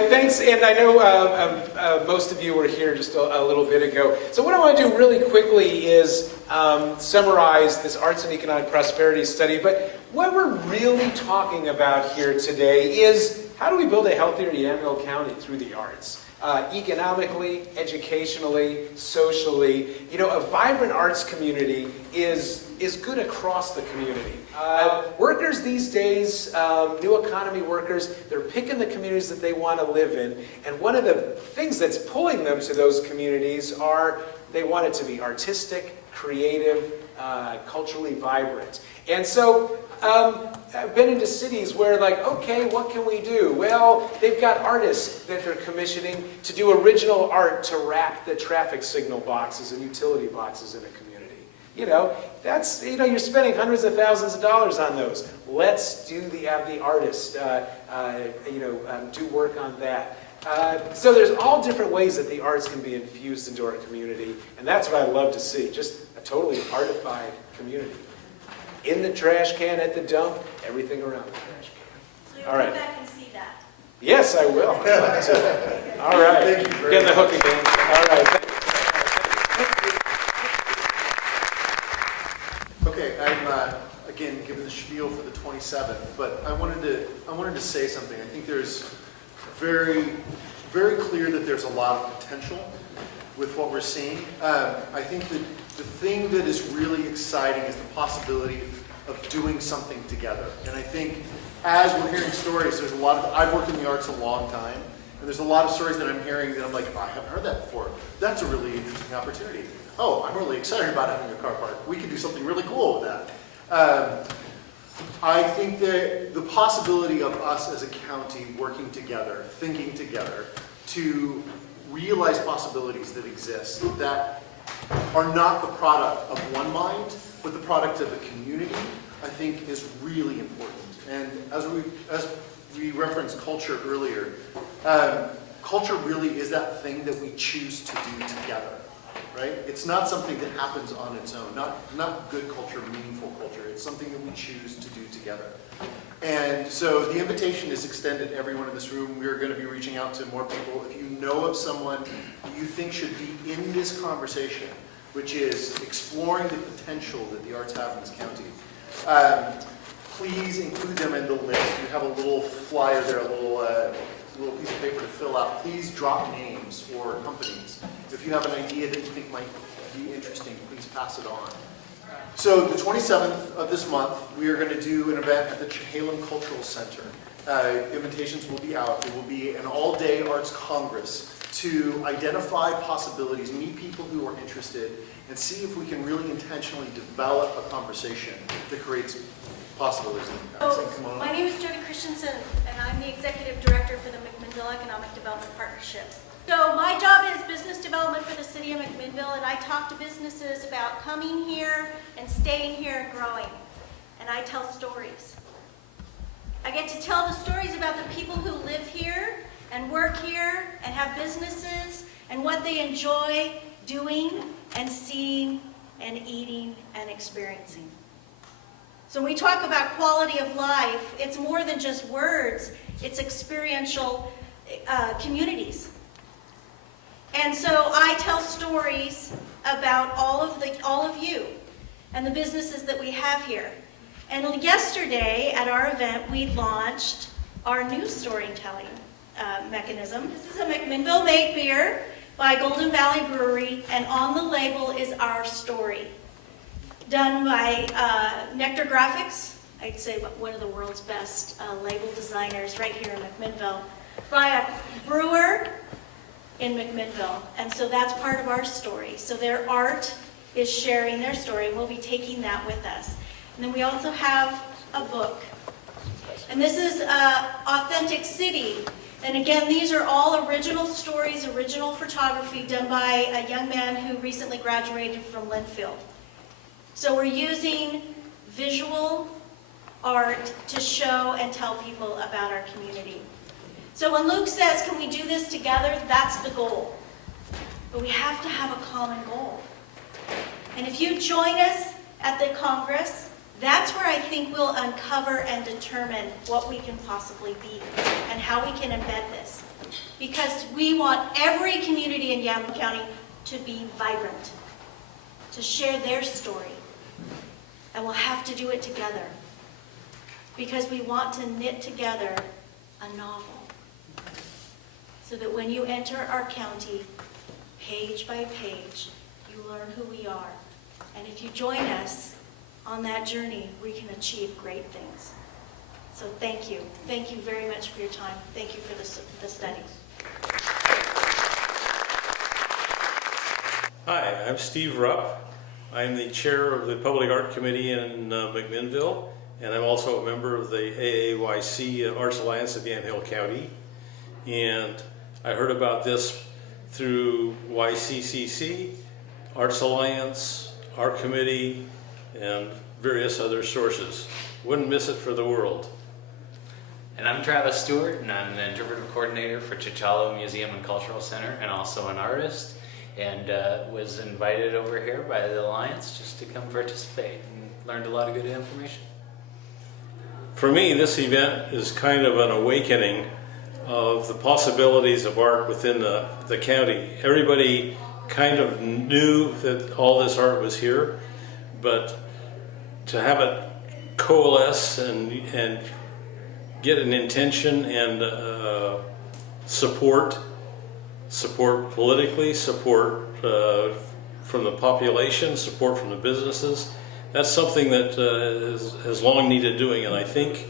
Thanks, and I know most of you were here just a little bit ago. So what I want to do really quickly is summarize this Arts and Economic Prosperity Study, but what we're really talking about here today is how do we build a healthier Yamhill County through the arts? Economically, educationally, socially. You know, a vibrant arts community is good across the community. Workers these days, new economy workers, they're picking the communities that they want to live in, and one of the things that's pulling them to those communities are they want it to be artistic, creative, culturally vibrant. And so I've been into cities where, like, okay, what can we do? Well, they've got artists that they're commissioning to do original art to wrap the traffic signal boxes and utility boxes in a community. You know, that's, you know, you're spending hundreds of thousands of dollars on those. Let's have the artist, do work on that. So there's all different ways that the arts can be infused into our community, and that's what I love to see, just a totally artified community. In the trash can, at the dump, everything around the trash can. So you'll come back and see that? Yes, I will. All right. Thank you. Get the hook again. All right. spiel for the 27th, but I wanted to say something. I think there's very clear that there's a lot of potential with what we're seeing. I think that the thing that is really exciting is the possibility of doing something together. And I think as we're hearing stories, there's a lot of, I've worked in the arts a long time, and there's a lot of stories that I'm hearing that I'm like, I haven't heard that before. That's a really interesting opportunity. Oh, I'm really excited about having a car park. We can do something really cool with that. I think that the possibility of us as a county working together, thinking together, to realize possibilities that exist that are not the product of one mind, but the product of a community, I think is really important. And as we referenced culture earlier, culture really is that thing that we choose to do together, right? It's not something that happens on its own, not good culture, meaningful culture. It's something that we choose to do together. And so the invitation is extended to everyone in this room. We're going to be reaching out to more people. If you know of someone you think should be in this conversation, which is exploring the potential that the arts have in this county, please include them in the list. You have a little flyer there, a little piece of paper to fill out. Please drop names or companies. If you have an idea that you think might be interesting, please pass it on. So the 27th of this month, we are going to do an event at the Chehalem Cultural Center. Invitations will be out. It will be an all-day arts congress to identify possibilities, meet people who are interested, and see if we can really intentionally develop a conversation that creates possibilities. My name is Jody Christensen, and I'm the Executive Director for the McMinnville Economic Development Partnership. So my job is business development for the city of McMinnville, and I talk to businesses about coming here and staying here and growing. And I tell stories. I get to tell the stories about the people who live here and work here and have businesses and what they enjoy doing and seeing and eating and experiencing. So when we talk about quality of life, it's more than just words, it's experiential communities. And so I tell stories about all of you and the businesses that we have here. And yesterday at our event, we launched our new storytelling mechanism. This is a McMinnville made beer by Golden Valley Brewery, and on the label is our story, done by Nectar Graphics. I'd say one of the world's best label designers right here in McMinnville, by a brewer in McMinnville. And so that's part of our story. So their art is sharing their story, and we'll be taking that with us. And then we also have a book. And this is Authentic City. And again, these are all original stories, original photography done by a young man who recently graduated from Linfield. So we're using visual art to show and tell people about our community. So when Luke says, can we do this together, that's the goal. But we have to have a common goal. And if you join us at the Congress, that's where I think we'll uncover and determine what we can possibly be and how we can embed this. Because we want every community in Yamhill County to be vibrant, to share their story. And we'll have to do it together. Because we want to knit together a novel. So that when you enter our county, page by page, you learn who we are. And if you join us on that journey, we can achieve great things. So thank you. Thank you very much for your time. Thank you for the study. Hi, I'm Steve Rupp. I'm the chair of the Public Art Committee in McMinnville, and I'm also a member of the AAYC Arts Alliance of Yamhill County. And I heard about this through YCCC, Arts Alliance, Art Committee, and various other sources. Wouldn't miss it for the world. And I'm Travis Stewart, and I'm the interpretive coordinator for Chichala Museum and Cultural Center, and also an artist, and was invited over here by the Alliance just to come participate and learned a lot of good information. For me, this event is kind of an awakening of the possibilities of art within the county. Everybody kind of knew that all this art was here, but to have it coalesce and get an intention and support politically, support from the population, support from the businesses. That's something that has long needed doing, and I think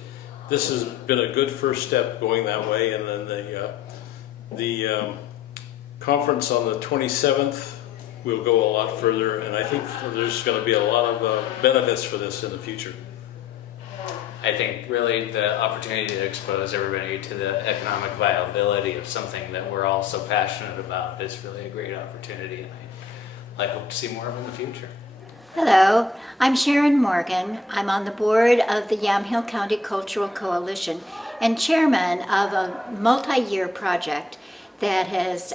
this has been a good first step going that way. And then the conference on the 27th will go a lot further, and I think there's going to be a lot of benefits for this in the future. I think really the opportunity to expose everybody to the economic viability of something that we're all so passionate about is really a great opportunity, and I hope to see more of in the future. Hello, I'm Sharon Morgan. I'm on the board of the Yamhill County Cultural Coalition and chairman of a multi-year project that has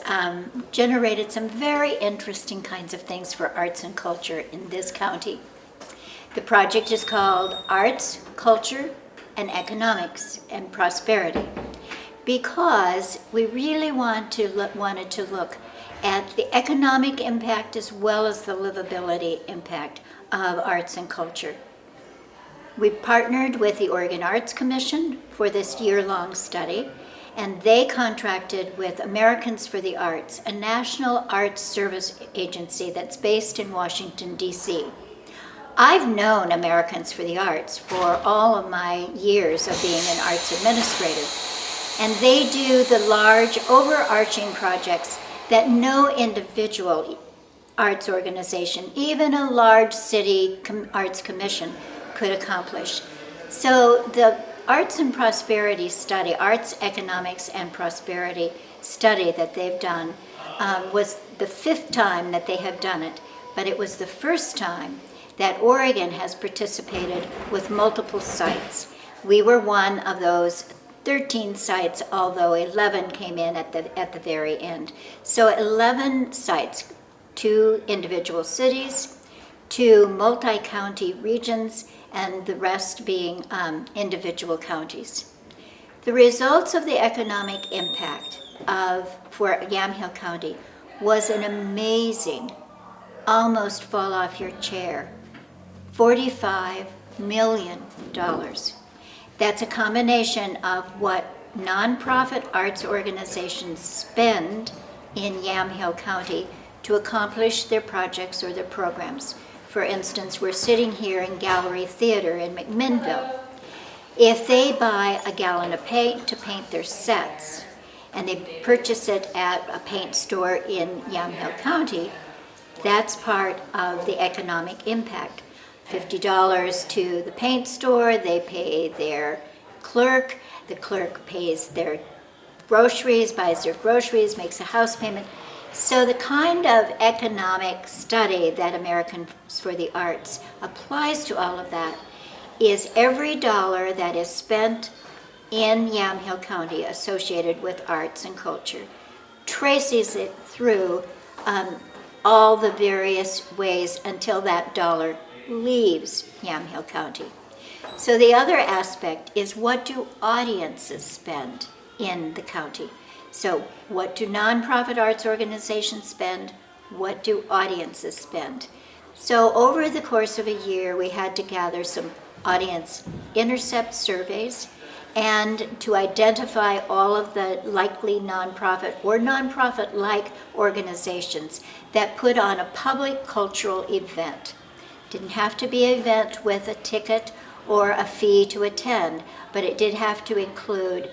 generated some very interesting kinds of things for arts and culture in this county. The project is called Arts, Culture, and Economics and Prosperity because we really wanted to look at the economic impact as well as the livability impact of arts and culture. We partnered with the Oregon Arts Commission for this year-long study, and they contracted with Americans for the Arts, a national arts service agency that's based in Washington, D.C. I've known Americans for the Arts for all of my years of being an arts administrator, and they do the large overarching projects that no individual arts organization, even a large city arts commission, could accomplish. So the Arts and Prosperity study, Arts, Economics, and Prosperity study that they've done was the 5th time that they have done it, but it was the first time that Oregon has participated with multiple sites. We were one of those 13 sites, although 11 came in at the very end. So 11 sites, 2 individual cities, 2 multi-county regions, and the rest being individual counties. The results of the economic impact for Yamhill County was an amazing, almost fall off your chair, $45 million. That's a combination of what nonprofit arts organizations spend in Yamhill County to accomplish their projects or their programs. For instance, we're sitting here in Gallery Theater in McMinnville. If they buy a gallon of paint to paint their sets, and they purchase it at a paint store in Yamhill County, that's part of the economic impact. $50 to the paint store, they pay their clerk, the clerk pays their groceries, buys their groceries, makes a house payment. So the kind of economic study that Americans for the Arts applies to all of that is every dollar that is spent in Yamhill County associated with arts and culture, traces it through all the various ways until that dollar leaves Yamhill County. So the other aspect is, what do audiences spend in the county? So what do nonprofit arts organizations spend? What do audiences spend? So over the course of a year, we had to gather some audience intercept surveys and to identify all of the likely nonprofit or nonprofit-like organizations that put on a public cultural event. Didn't have to be an event with a ticket or a fee to attend, but it did have to include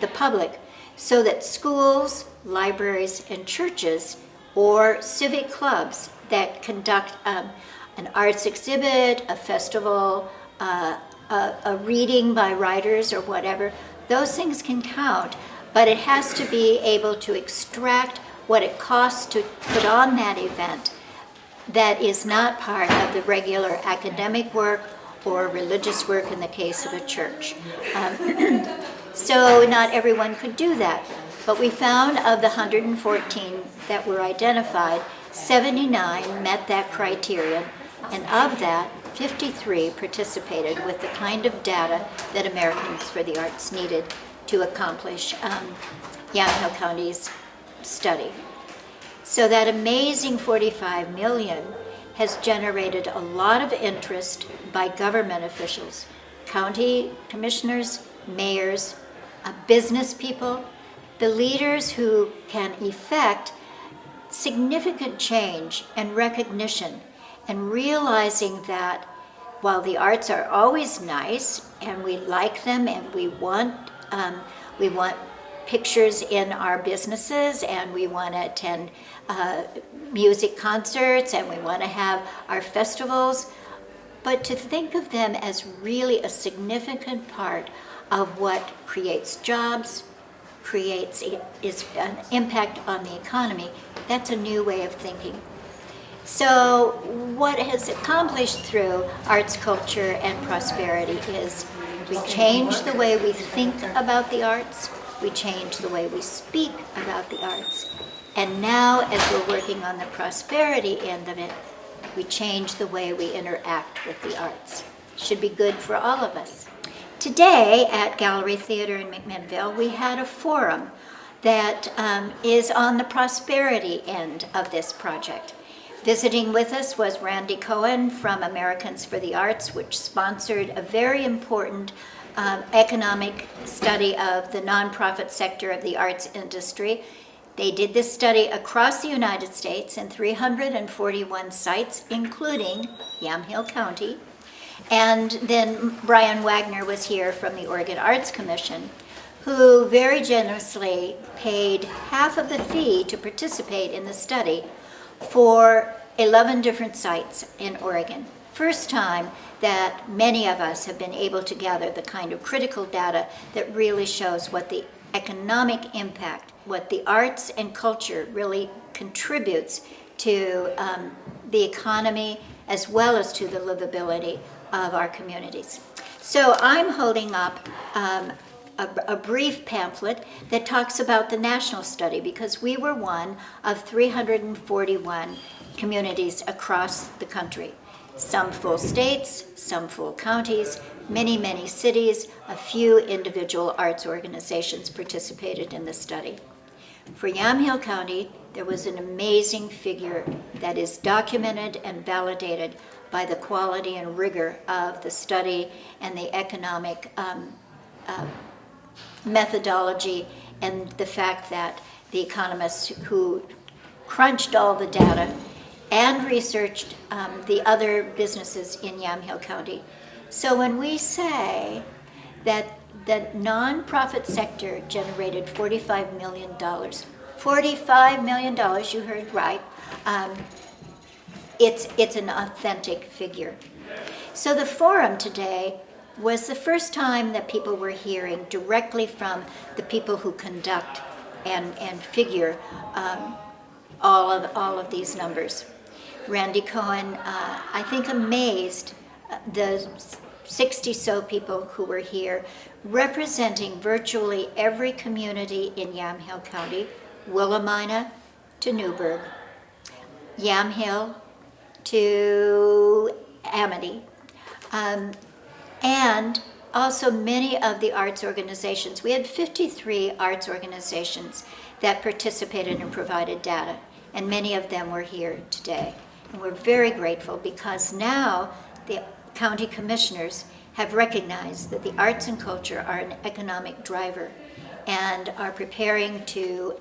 the public, so that schools, libraries, and churches or civic clubs that conduct an arts exhibit, a festival, a reading by writers or whatever, those things can count, but it has to be able to extract what it costs to put on that event that is not part of the regular academic work or religious work in the case of a church. So not everyone could do that. But we found of the 114 that were identified, 79 met that criterion, and of that, 53 participated with the kind of data that Americans for the Arts needed to accomplish Yamhill County's study. So that amazing $45 million has generated a lot of interest by government officials, county commissioners, mayors, business people, the leaders who can effect significant change and recognition, and realizing that while the arts are always nice and we like them and we want pictures in our businesses and we want to attend music concerts and we want to have our festivals, but to think of them as really a significant part of what creates jobs, is an impact on the economy, that's a new way of thinking. So what has accomplished through arts, culture, and prosperity is we change the way we think about the arts, we change the way we speak about the arts, and now as we're working on the prosperity end of it, we change the way we interact with the arts. Should be good for all of us. Today at Gallery Theater in McMinnville, we had a forum that is on the prosperity end of this project. Visiting with us was Randy Cohen from Americans for the Arts, which sponsored a very important economic study of the nonprofit sector of the arts industry. They did this study across the United States in 341 sites, including Yamhill County. And then Brian Wagner was here from the Oregon Arts Commission, who very generously paid half of the fee to participate in the study for 11 different sites in Oregon. First time that many of us have been able to gather the kind of critical data that really shows what the economic impact, what the arts and culture really contributes to the economy as well as to the livability of our communities. So I'm holding up a brief pamphlet that talks about the national study, because we were one of 341 communities across the country. Some full states, some full counties, many, many cities, a few individual arts organizations participated in the study. For Yamhill County, there was an amazing figure that is documented and validated by the quality and rigor of the study and the economic methodology, and the fact that the economists who crunched all the data and researched the other businesses in Yamhill County. So when we say that the nonprofit sector generated $45 million, $45 million, you heard right, it's an authentic figure. So the forum today was the first time that people were hearing directly from the people who conduct and figure all of these numbers. Randy Cohen, I think, amazed the 60 so people who were here, representing virtually every community in Yamhill County, Willamina to Newburgh, Yamhill to Amity, and also many of the arts organizations. We had 53 arts organizations that participated and provided data, and many of them were here today. And we're very grateful, because now the county commissioners have recognized that the arts and culture are an economic driver and are preparing to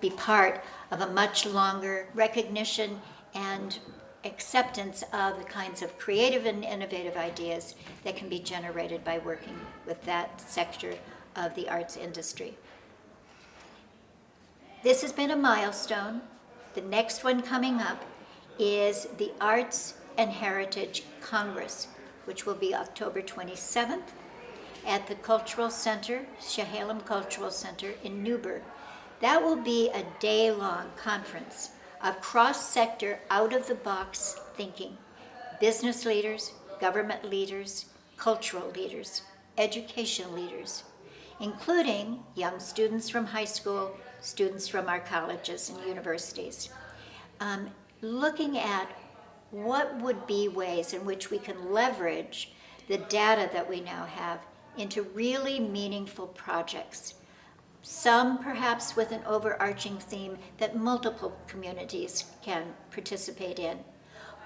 be part of a much longer recognition and acceptance of the kinds of creative and innovative ideas that can be generated by working with that sector of the arts industry. This has been a milestone. The next one coming up is the Arts and Heritage Congress, which will be October 27th at the Cultural Center, Chehalem Cultural Center in Newburgh. That will be a day-long conference of cross-sector, out-of-the-box thinking. Business leaders, government leaders, cultural leaders, education leaders, including young students from high school, students from our colleges and universities, looking at what would be ways in which we can leverage the data that we now have into really meaningful projects. Some perhaps with an overarching theme that multiple communities can participate in,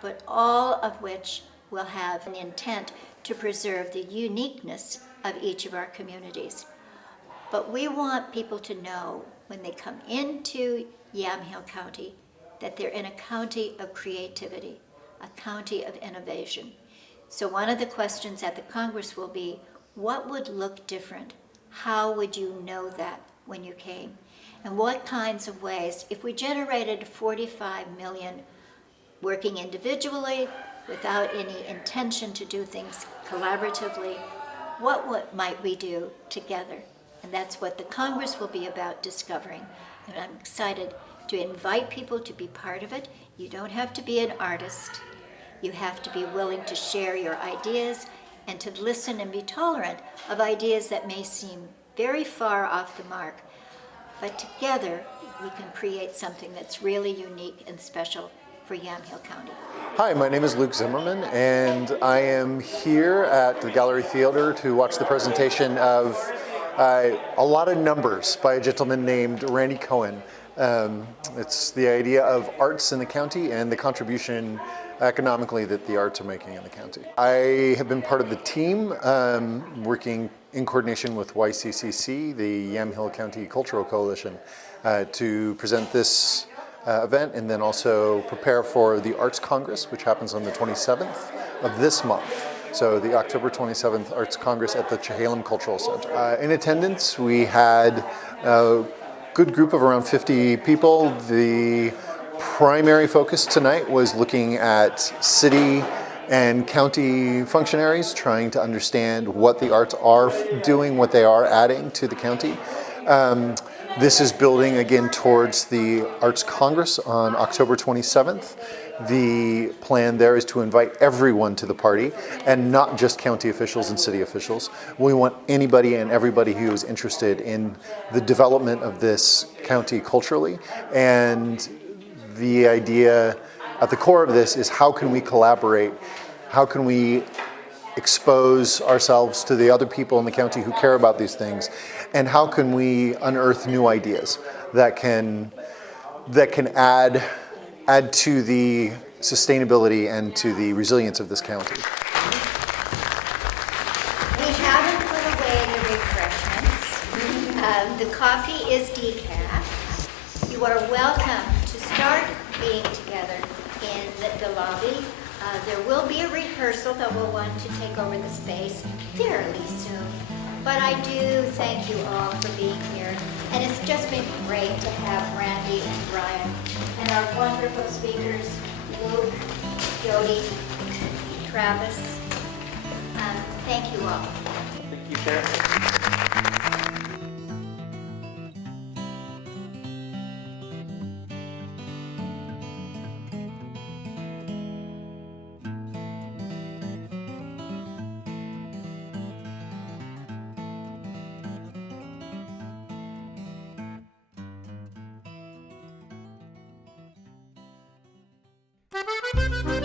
but all of which will have an intent to preserve the uniqueness of each of our communities. But we want people to know when they come into Yamhill County that they're in a county of creativity, a county of innovation. So one of the questions at the Congress will be, what would look different? How would you know that when you came? And what kinds of ways, if we generated 45 million working individually without any intention to do things collaboratively, what might we do together? And that's what the Congress will be about discovering. And I'm excited to invite people to be part of it. You don't have to be an artist. You have to be willing to share your ideas and to listen and be tolerant of ideas that may seem very far off the mark. But together, we can create something that's really unique and special for Yamhill County. Hi, my name is Luke Zimmerman, and I am here at the Gallery Theater to watch the presentation of a lot of numbers by a gentleman named Randy Cohen. It's the idea of arts in the county and the contribution economically that the arts are making in the county. I have been part of the team working in coordination with YCCC, the Yamhill County Cultural Coalition, to present this event and then also prepare for the Arts Congress, which happens on the 27th of this month. So the October 27th Arts Congress at the Chehalem Cultural Center. In attendance, we had a good group of around 50 people. The primary focus tonight was looking at city and county functionaries, trying to understand what the arts are doing, what they are adding to the county. This is building again towards the Arts Congress on October 27th. The plan there is to invite everyone to the party and not just county officials and city officials. We want anybody and everybody who is interested in the development of this county culturally. And the idea at the core of this is, how can we collaborate? How can we expose ourselves to the other people in the county who care about these things? And how can we unearth new ideas that can add to the sustainability and to the resilience of this county? We haven't put away the refreshments. The coffee is decaf. You are welcome to start being together in the lobby. There will be a rehearsal that will want to take over the space fairly soon. But I do thank you all for being here. And it's just been great to have Randy and Brian and our wonderful speakers, Luke, Jody, Travis. Thank you all. Thank you, Sarah. Thank you.